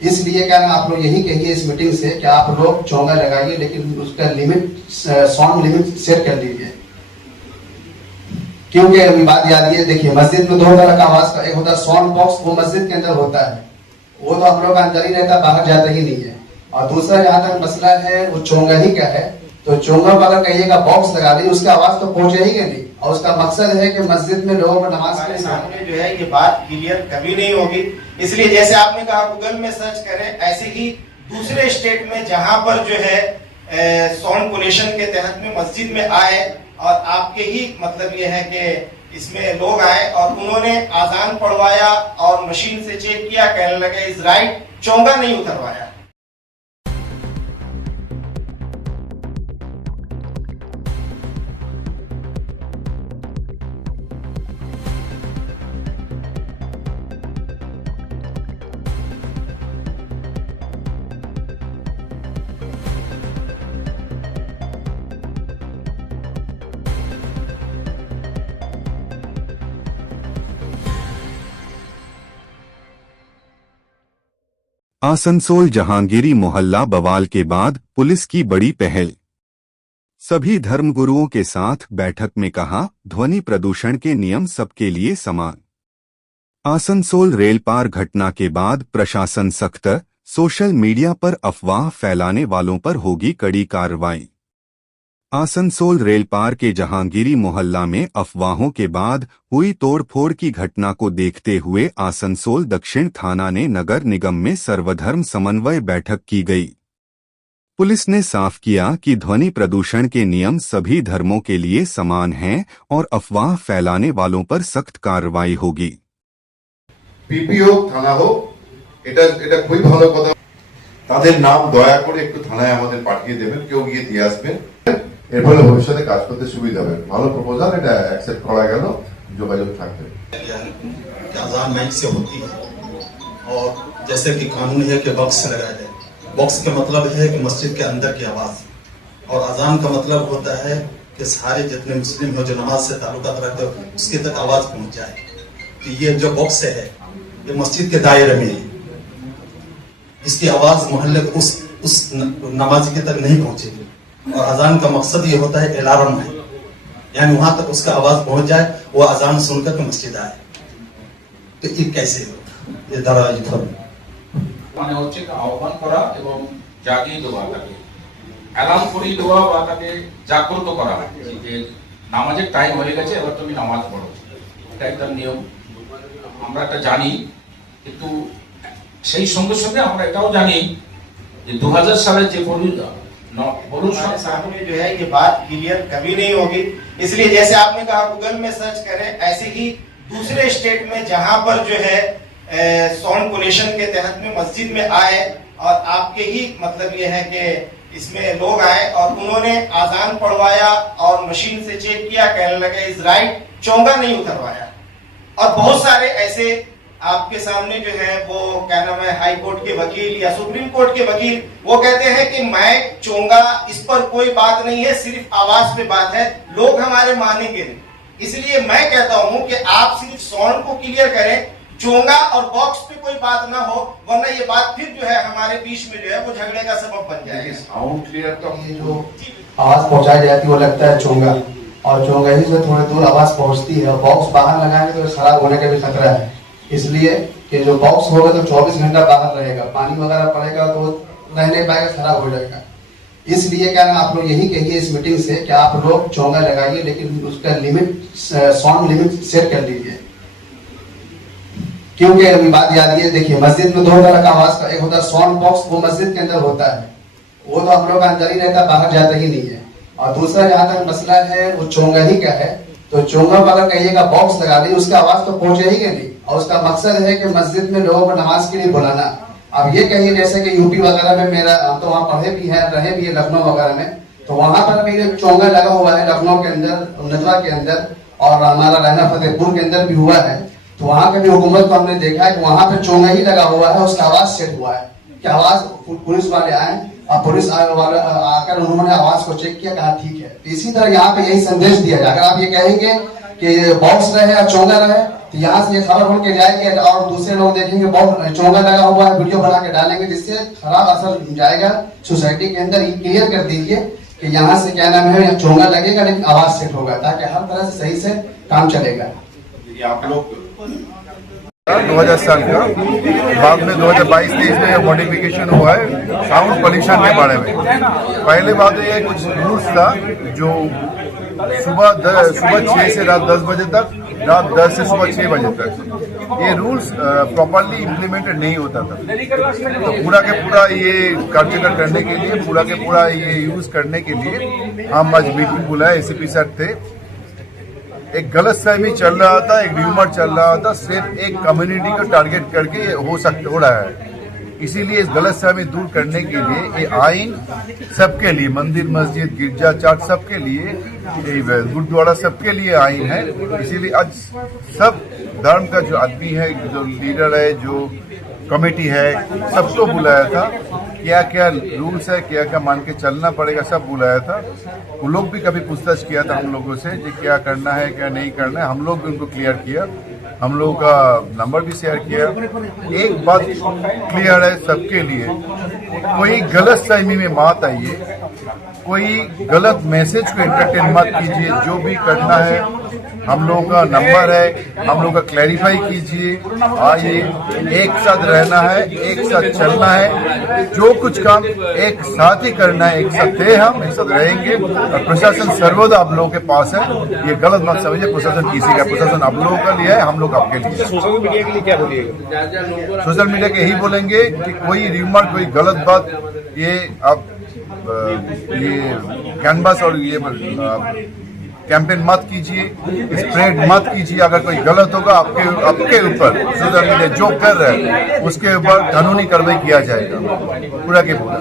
इसलिए क्या ना आप लोग यही कहिए इस मीटिंग से कि आप लोग चोंगा लगाइए, लेकिन उसका लिमिट, साउंड लिमिट सेट कर लीजिए। क्योंकि अभी बात याद है, देखिए मस्जिद में दो तरह का आवाज का, एक होता है साउंड बॉक्स, वो मस्जिद के अंदर होता है, वो तो हम लोग का अंदर ही रहता, बाहर जाता ही नहीं है। और दूसरा जहां तक मसला है वो चोंगा ही का है, तो चोंगा पर अगर कहिएगा बॉक्स लगा दी, उसका आवाज तो पहुंचेगी नहीं, और उसका मकसद है कि मस्जिद में लोगों को नमाज के सामने जो है ये बात क्लियर कभी नहीं होगी। इसलिए जैसे आपने कहा गूगल में सर्च करें, ऐसे ही दूसरे स्टेट में जहां पर जो है साउंड पोल्यूशन के तहत में मस्जिद में आए, और आपके ही मतलब ये है कि इसमें लोग आए और उन्होंने आजान पढ़वाया और मशीन से चेक किया, कहने लगे इज राइट, चोंगा नहीं उतरवाया। आसनसोल जहांगीरी मोहल्ला बवाल के बाद पुलिस की बड़ी पहल। सभी धर्मगुरुओं के साथ बैठक में कहा, ध्वनि प्रदूषण के नियम सबके लिए समान। आसनसोल रेलपार घटना के बाद प्रशासन सख्त, सोशल मीडिया पर अफवाह फैलाने वालों पर होगी कड़ी कार्रवाई। आसनसोल रेलपार के जहांगीरी मोहल्ला में अफवाहों के बाद हुई तोड़फोड़ की घटना को देखते हुए आसनसोल दक्षिण थाना ने नगर निगम में सर्वधर्म समन्वय बैठक की गई। पुलिस ने साफ किया कि ध्वनि प्रदूषण के नियम सभी धर्मों के लिए समान हैं और अफवाह फैलाने वालों पर सख्त कार्रवाई होगी। পিপিও থানা হোক, এটা খুবই ভালো কথা। তাদের নাম দয়া করে একটু থানায় আমাদের পাঠিয়ে দেবেন, কেউ গিয়ে দিয়ে আসবেন, এর ফলে ভবিষ্যতে কাজ করতে সুবিধা হবে। ভালো প্রপোজাল, এটা অ্যাকসেপ্ট করা গেল, যোগাযোগ থাকবে। आजान माइक से होती है, और जैसे कि कानून है कि बॉक्स से लगाया जाए। बॉक्स का मतलब है कि मस्जिद के अंदर की आवाज, और अजान का मतलब होता है कि सारे जितने मुस्लिम हो जो नमाज से ताल्लुकात रखते हो उसके तक आवाज पहुंच जाए। तो ये जो बॉक्स है ये मस्जिद के दायरे में है, इसकी आवाज मोहल्ले उस नमाजी के तक नहीं पहुंचेगी। और अजान का मकसद ये होता है अलार्म है, यानी वहां तक उसका आवाज पहुंच जाए, वो अजान सुनकर के मस्जिद आए। तो ये कैसे होता, ये दाराज धर्म মানে হচ্ছে আহ্বান করা এবং জাগিয়ে দেওয়া, তাকে অ্যালার্ম করে দেওয়া বা তাকে জাগ্রত করা যে নামাজের টাইম হয়ে গেছে, এবার তুমি নামাজ পড়ো, এটাই তার নিয়ম। আমরা এটা জানি, কিন্তু সেই সঙ্গে সঙ্গে আমরা এটাও জানি যে 2000 সালে যে सामने जो है ये बात क्लियर कभी नहीं होगी। इसलिए जैसे आपने कहा गूगल में सर्च करें, ऐसे ही दूसरे स्टेट में जहां पर जो है साउंड पोल्यूशन के तहत में मस्जिद में आए, और आपके ही मतलब ये है कि इसमें लोग आए और उन्होंने आजान पढ़वाया और मशीन से चेक किया, कहने लगे इज राइट, चोंगा नहीं उतरवाया। और बहुत सारे ऐसे आपके सामने जो है वो क्या नाम है, हाई कोर्ट के वकील या सुप्रीम कोर्ट के वकील, वो कहते हैं कि मैं चोंगा, इस पर कोई बात नहीं है, सिर्फ आवाज पे बात है, लोग हमारे मानेंगे नहीं। इसलिए मैं कहता हूं कि आप सिर्फ साउंड को क्लियर करें, चोंगा और बॉक्स पे कोई बात ना हो, वरना ये बात फिर जो है हमारे बीच में जो है वो झगड़े का सबब बन जाएगी। साउंड क्लियर तो ये जो आवाज पहुंचाई जाती है वो लगता है चोंगा, और चोंगा ही से थोड़ी दूर आवाज पहुंचती है। बॉक्स बाहर लगाएंगे तो खराब होने का भी खतरा है, इसलिए कि जो बॉक्स होगा तो 24 घंटा बाहर रहेगा, पानी वगैरह पड़ेगा तो रह नहीं पाएगा, खराब हो जाएगा। इसलिए क्या आप लोग यही कहिए इस मीटिंग से कि आप लोग चोंगा लगाइए, लेकिन उसका लिमिट, साउंड लिमिट सेट कर लीजिए। क्योंकि अभी बात याद है, देखिए मस्जिद में दो तरह का आवाज का, एक होता है साउंड बॉक्स, वो मस्जिद के अंदर होता है, वो तो हम लोग का अंदर ही रहता, बाहर जाता ही नहीं है। और दूसरा जहां तक मसला है वो चोंगा ही का है, तो चोंगा पर अगर कहिएगा बॉक्स लगा दी, उसका आवाज तो पहुंचेगी नहीं, और उसका मकसद है कि मस्जिद में लोगों को नमाज के लिए बुलाना। अब ये कहिए जैसे कि यूपी वगैरह में मेरा, हम तो वहाँ पढ़े भी हैं, रहे भी है लखनऊ वगैरह में, तो वहां पर भी चोंगा लगा हुआ है, लखनऊ के अंदर, नजवा के अंदर, और हमारा रहना फतेहपुर के अंदर भी हुआ है। तो वहां का भी हुकूमत को हमने देखा है कि वहां पे चोंगा ही लगा हुआ है, उसका आवाज सेट हुआ है कि आवाज, पुलिस वाले आए और पुलिस वाले आकर उन्होंने आवाज को चेक किया, कहा ठीक है। इसी तरह यहाँ पे यही संदेश दिया जाए, अगर आप ये कहेंगे कि बॉक्स रहे या चोंगा रहे, तो यहाँ से ये खबर उड़ के जाएगी और दूसरे लोग देखेंगे बहुत चोंगा लगा हुआ है, वीडियो बना के डालेंगे, जिससे खराब असर जाएगा सोसाइटी के अंदर। ये क्लियर कर दीजिए कि यहाँ से क्या नाम है, यहाँ चोंगा लगेगा लेकिन आवाज सेट होगा, ताकि हर तरह से सही से काम चलेगा। आप लोग 2000 साल का बाद में 2022-23 में मॉडिफिकेशन हुआ है साउंड पोल्यूशन के बारे में। पहले बात ये कुछ रूल्स था जो सुबह 6 से रात 10 बजे तक, रात 10 से सुबह 6 बजे तक, ये रूल्स प्रॉपरली इम्प्लीमेंटेड नहीं होता था। तो पूरा के पूरा ये कार्यक्रम करने के लिए, पूरा के पूरा ये यूज करने के लिए हम आज मीटिंग बुलाए, एसीपी सर थे। एक गलत फहमी चल रहा था, एक र्यूमर चल रहा था, सिर्फ एक कम्युनिटी को टारगेट करके हो रहा है। इसीलिए इस गलत फहमी दूर करने के लिए ये आइन सबके लिए, मंदिर मस्जिद गिरजा चर्च सबके लिए, गुरुद्वारा सबके लिए आइन है। इसीलिए आज सब धर्म का जो आदमी है, जो लीडर है, जो कमेटी है, सबको बुलाया था। क्या क्या रूल्स है, क्या क्या मान के चलना पड़ेगा, सब बुलाया था। वो लोग भी कभी पूछताछ किया था हम लोगों से कि क्या करना है क्या नहीं करना है, हम लोग भी उनको क्लियर किया, हम लोगों का नंबर भी शेयर किया। एक बात क्लियर है सबके लिए, कोई गलत फहमी में मत आइए, कोई गलत मैसेज को एंटरटेन मत कीजिए। जो भी करना है हम लोगों का नंबर है, हम लोग का क्लैरिफाई कीजिए, आइए, एक साथ रहना है, एक साथ चलना है, जो कुछ काम एक साथ ही करना है, एक साथ थे हम, एक साथ रहेंगे। और प्रशासन सर्वदा आप लोगों के पास है, ये गलत मत समझिए, प्रशासन किसी का, प्रशासन आप लोगों का लिए है, हम लोग आपके लिए। सोशल मीडिया के लिए क्या बोलिएगा? सोशल मीडिया के यही बोलेंगे कि कोई र्यूमर, कोई गलत बात, ये आप ये कैनवास और ये कैंपेन मत कीजिए, स्प्रेड मत कीजिए। अगर कोई गलत होगा आपके ऊपर सोशल मीडिया जो कर रहा है उसके ऊपर कानूनी कार्रवाई किया जाएगा, पूरा के पूरा।